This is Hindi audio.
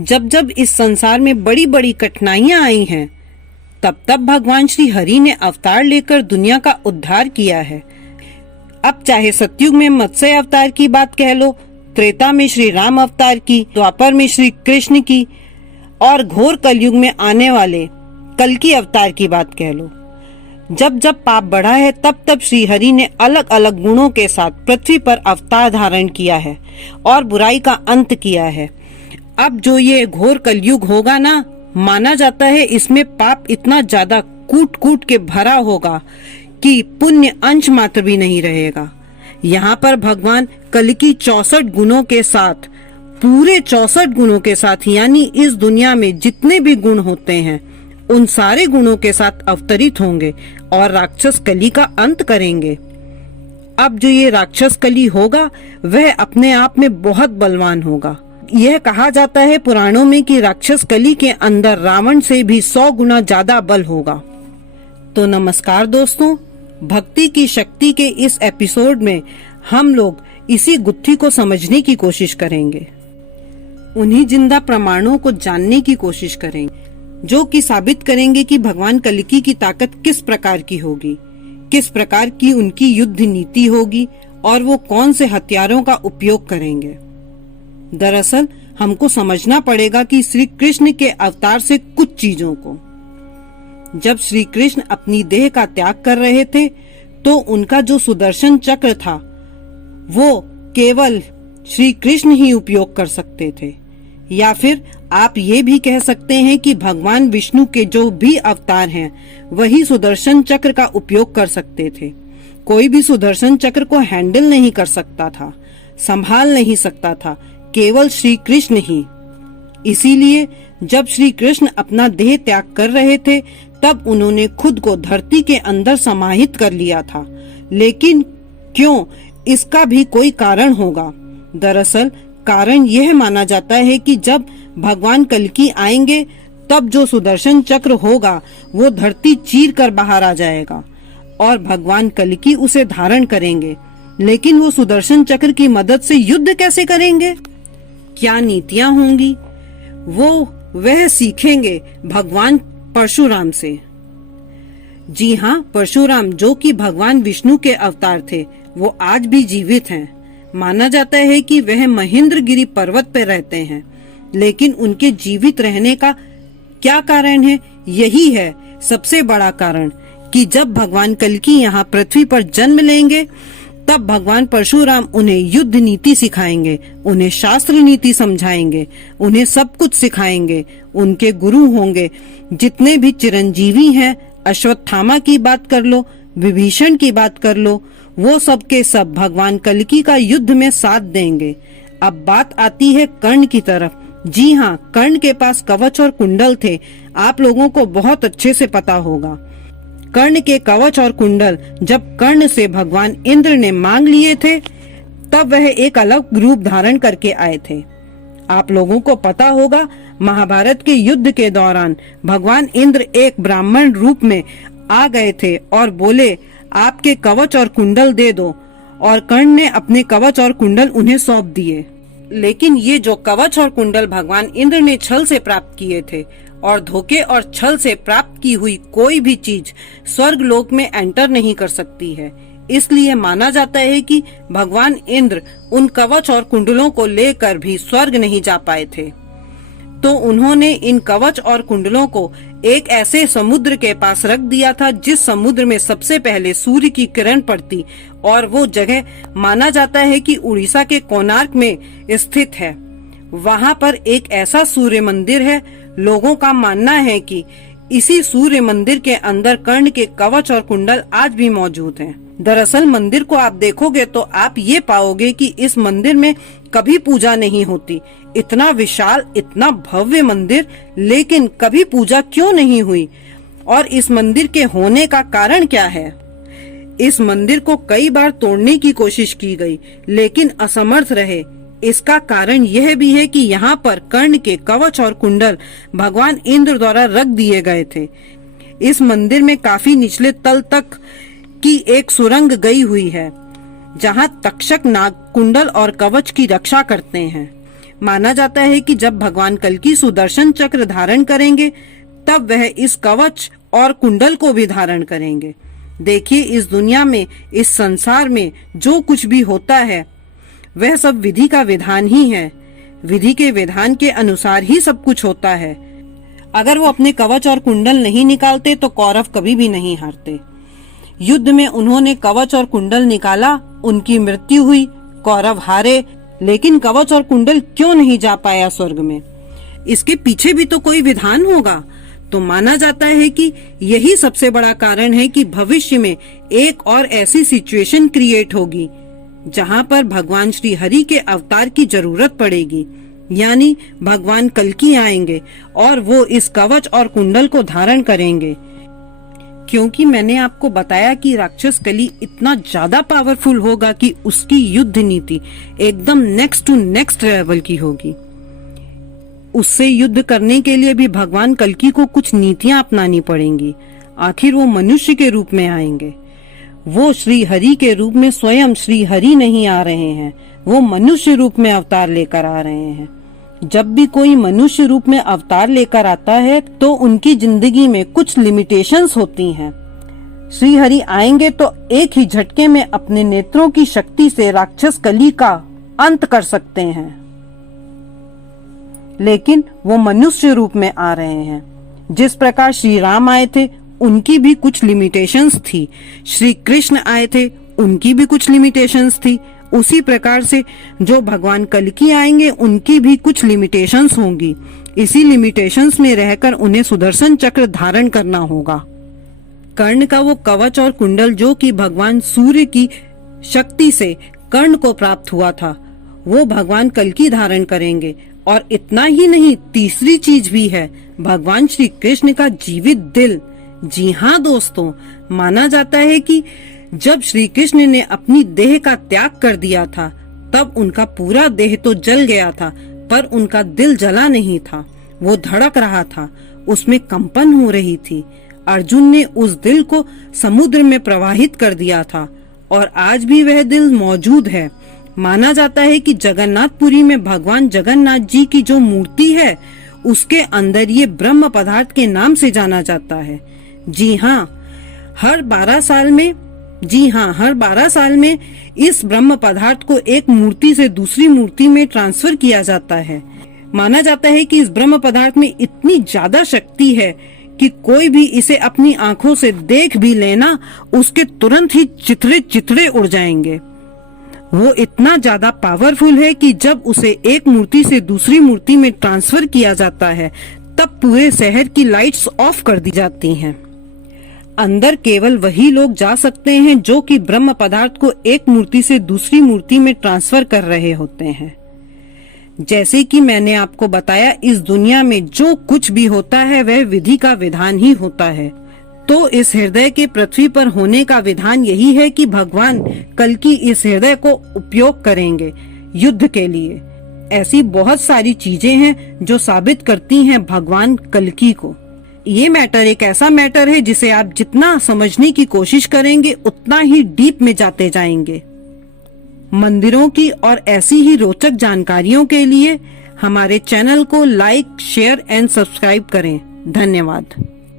जब जब इस संसार में बड़ी बड़ी कठिनाइयां आई हैं, तब तब भगवान श्री हरि ने अवतार लेकर दुनिया का उद्धार किया है। अब चाहे सतयुग में मत्स्य अवतार की बात कह लो, त्रेता में श्री राम अवतार की, द्वापर में श्री कृष्ण की और घोर कलयुग में आने वाले कल्कि अवतार की बात कह लो। जब जब पाप बढ़ा है, तब तब श्री हरि ने अलग अलग गुणों के साथ पृथ्वी पर अवतार धारण किया है और बुराई का अंत किया है। अब जो ये घोर कलयुग होगा ना, माना जाता है इसमें पाप इतना ज्यादा कूट कूट के भरा होगा कि पुण्य अंश मात्र भी नहीं रहेगा। यहाँ पर भगवान कल्कि 64 गुणों के साथ, पूरे 64 गुणों के साथ, यानी इस दुनिया में जितने भी गुण होते हैं उन सारे गुणों के साथ अवतरित होंगे और राक्षस कली का अंत करेंगे। अब जो ये राक्षस कली होगा वह अपने आप में बहुत बलवान होगा। यह कहा जाता है पुराणों में कि राक्षस कली के अंदर रावण से भी 100 गुना ज्यादा बल होगा। तो नमस्कार दोस्तों, भक्ति की शक्ति के इस एपिसोड में हम लोग इसी गुत्थी को समझने की कोशिश करेंगे, उन्हीं जिंदा प्रमाणों को जानने की कोशिश करेंगे जो कि साबित करेंगे कि भगवान कल्कि की ताकत किस प्रकार की होगी, किस प्रकार की उनकी युद्ध नीति होगी और वो कौन से हथियारों का उपयोग करेंगे। दरअसल हमको समझना पड़ेगा कि श्री कृष्ण के अवतार से कुछ चीजों को, जब श्री कृष्ण अपनी देह का त्याग कर रहे थे तो उनका जो सुदर्शन चक्र था वो केवल श्री कृष्ण ही उपयोग कर सकते थे, या फिर आप ये भी कह सकते हैं कि भगवान विष्णु के जो भी अवतार हैं वही सुदर्शन चक्र का उपयोग कर सकते थे। कोई भी सुदर्शन चक्र को हैंडल नहीं कर सकता था, संभाल नहीं सकता था, केवल श्री कृष्ण ही। इसीलिए जब श्री कृष्ण अपना देह त्याग कर रहे थे तब उन्होंने खुद को धरती के अंदर समाहित कर लिया था। लेकिन क्यों, इसका भी कोई कारण होगा। दरअसल कारण यह माना जाता है कि जब भगवान कल्कि आएंगे तब जो सुदर्शन चक्र होगा वो धरती चीर कर बाहर आ जाएगा और भगवान कल्कि उसे धारण करेंगे। लेकिन वो सुदर्शन चक्र की मदद से युद्ध कैसे करेंगे, क्या नीतियां होंगी, वह सीखेंगे भगवान परशुराम से। जी हाँ, परशुराम जो कि भगवान विष्णु के अवतार थे वो आज भी जीवित हैं। माना जाता है कि वह महेंद्रगिरी पर्वत पर रहते हैं। लेकिन उनके जीवित रहने का क्या कारण है? यही है सबसे बड़ा कारण कि जब भगवान कल्कि यहाँ पृथ्वी पर जन्म लेंगे तब भगवान परशुराम उन्हें युद्ध नीति सिखाएंगे, उन्हें शास्त्र नीति समझाएंगे, उन्हें सब कुछ सिखाएंगे। उनके गुरु होंगे जितने भी चिरंजीवी हैं, अश्वत्थामा की बात कर लो, विभीषण की बात कर लो, वो सब के सब भगवान कल्कि का युद्ध में साथ देंगे। अब बात आती है कर्ण की तरफ। जी हाँ, कर्ण के पास कवच और कुंडल थे, आप लोगों को बहुत अच्छे से पता होगा। कर्ण के कवच और कुंडल जब कर्ण से भगवान इंद्र ने मांग लिए थे तब वह एक अलग रूप धारण करके आए थे। आप लोगों को पता होगा महाभारत के युद्ध के दौरान भगवान इंद्र एक ब्राह्मण रूप में आ गए थे और बोले आपके कवच और कुंडल दे दो, और कर्ण ने अपने कवच और कुंडल उन्हें सौंप दिए। लेकिन ये जो कवच और कुंडल भगवान इंद्र ने छल से प्राप्त किए थे, और धोखे और छल से प्राप्त की हुई कोई भी चीज स्वर्ग लोक में एंटर नहीं कर सकती है। इसलिए माना जाता है कि भगवान इंद्र उन कवच और कुंडलों को लेकर भी स्वर्ग नहीं जा पाए थे। तो उन्होंने इन कवच और कुंडलों को एक ऐसे समुद्र के पास रख दिया था जिस समुद्र में सबसे पहले सूर्य की किरण पड़ती, और वो जगह माना जाता है कि उड़ीसा के कोणार्क में स्थित है। वहाँ पर एक ऐसा सूर्य मंदिर है। लोगों का मानना है कि इसी सूर्य मंदिर के अंदर कर्ण के कवच और कुंडल आज भी मौजूद हैं। दरअसल मंदिर को आप देखोगे तो आप ये पाओगे कि इस मंदिर में कभी पूजा नहीं होती। इतना विशाल, इतना भव्य मंदिर, लेकिन कभी पूजा क्यों नहीं हुई? और इस मंदिर के होने का कारण क्या है? इस मंदिर को कई बार तोड़ने की कोशिश की गई, लेकिन असमर्थ रहे। इसका कारण यह भी है कि यहाँ पर कर्ण के कवच और कुंडल भगवान इंद्र द्वारा रख दिए गए थे। इस मंदिर में काफी निचले तल तक की एक सुरंग गई हुई है, जहाँ तक्षक नाग कुंडल और कवच की रक्षा करते हैं। माना जाता है कि जब भगवान कल्कि सुदर्शन चक्र धारण करेंगे तब वह इस कवच और कुंडल को भी धारण करेंगे। देखिए, इस दुनिया में, इस संसार में जो कुछ भी होता है वह सब विधि का विधान ही है। विधि के विधान के अनुसार ही सब कुछ होता है। अगर वो अपने कवच और कुंडल नहीं निकालते तो कौरव कभी भी नहीं हारते। युद्ध में उन्होंने कवच और कुंडल निकाला, उनकी मृत्यु हुई, कौरव हारे। लेकिन कवच और कुंडल क्यों नहीं जा पाया स्वर्ग में? इसके पीछे भी तो कोई विधान होगा। तो माना जाता है कि यही सबसे बड़ा कारण है कि भविष्य में एक और ऐसी सिचुएशन क्रिएट होगी जहां पर भगवान श्री हरि के अवतार की जरूरत पड़ेगी, यानी भगवान कल्कि आएंगे और वो इस कवच और कुंडल को धारण करेंगे। क्योंकि मैंने आपको बताया कि राक्षस कली इतना ज्यादा पावरफुल होगा कि उसकी युद्ध नीति एकदम नेक्स्ट टू नेक्स्ट लेवल की होगी। उससे युद्ध करने के लिए भी भगवान कल्कि को कुछ नीतियां अपनानी पड़ेंगी। आखिर वो मनुष्य के रूप में आएंगे। वो श्री हरि के रूप में स्वयं श्री हरि नहीं आ रहे हैं, वो मनुष्य रूप में अवतार लेकर आ रहे हैं। जब भी कोई मनुष्य रूप में अवतार लेकर आता है तो उनकी जिंदगी में कुछ लिमिटेशंस होती हैं। श्री हरि आएंगे तो एक ही झटके में अपने नेत्रों की शक्ति से राक्षस कली का अंत कर सकते हैं, लेकिन वो मनुष्य रूप में आ रहे हैं। जिस प्रकार श्री राम आए थे उनकी भी कुछ लिमिटेशंस थी, श्री कृष्ण आए थे उनकी भी कुछ लिमिटेशंस थी। उसी प्रकार से जो भगवान कल्कि आएंगे उनकी भी कुछ लिमिटेशंस होंगी। इसी लिमिटेशंस में रहकर उन्हें सुदर्शन चक्र धारण करना होगा। कर्ण का वो कवच और कुंडल जो कि भगवान सूर्य की शक्ति से कर्ण को प्राप्त हुआ था, वो भगवान कल्कि धारण करेंगे। और इतना ही नहीं, तीसरी चीज भी है, भगवान श्री कृष्ण का जीवित दिल। जी हाँ दोस्तों, माना जाता है कि जब श्री कृष्ण ने अपनी देह का त्याग कर दिया था तब उनका पूरा देह तो जल गया था, पर उनका दिल जला नहीं था। वो धड़क रहा था, उसमें कंपन हो रही थी। अर्जुन ने उस दिल को समुद्र में प्रवाहित कर दिया था और आज भी वह दिल मौजूद है। माना जाता है कि जगन्नाथपुरी में भगवान जगन्नाथ जी की जो मूर्ति है उसके अंदर ये ब्रह्म पदार्थ के नाम से जाना जाता है। जी हाँ, हर 12 साल में इस ब्रह्म पदार्थ को एक मूर्ति से दूसरी मूर्ति में ट्रांसफर किया जाता है। माना जाता है कि इस ब्रह्म पदार्थ में इतनी ज्यादा शक्ति है कि कोई भी इसे अपनी आंखों से देख भी लेना, उसके तुरंत ही चिथड़े उड़ जाएंगे। वो इतना ज्यादा पावरफुल है कि जब उसे एक मूर्ति से दूसरी मूर्ति में ट्रांसफर किया जाता है तब पूरे शहर की लाइट्स ऑफ कर दी जाती हैं। अंदर केवल वही लोग जा सकते हैं जो कि ब्रह्म पदार्थ को एक मूर्ति से दूसरी मूर्ति में ट्रांसफर कर रहे होते हैं। जैसे कि मैंने आपको बताया, इस दुनिया में जो कुछ भी होता है वह विधि का विधान ही होता है। तो इस हृदय के पृथ्वी पर होने का विधान यही है कि भगवान कल्कि इस हृदय को उपयोग करेंगे युद्ध के लिए। ऐसी बहुत सारी चीजें हैं जो साबित करती हैं भगवान कल्कि को। ये मैटर एक ऐसा मैटर है जिसे आप जितना समझने की कोशिश करेंगे उतना ही डीप में जाते जाएंगे। मंदिरों की और ऐसी ही रोचक जानकारियों के लिए हमारे चैनल को लाइक, शेयर एंड सब्सक्राइब करें। धन्यवाद।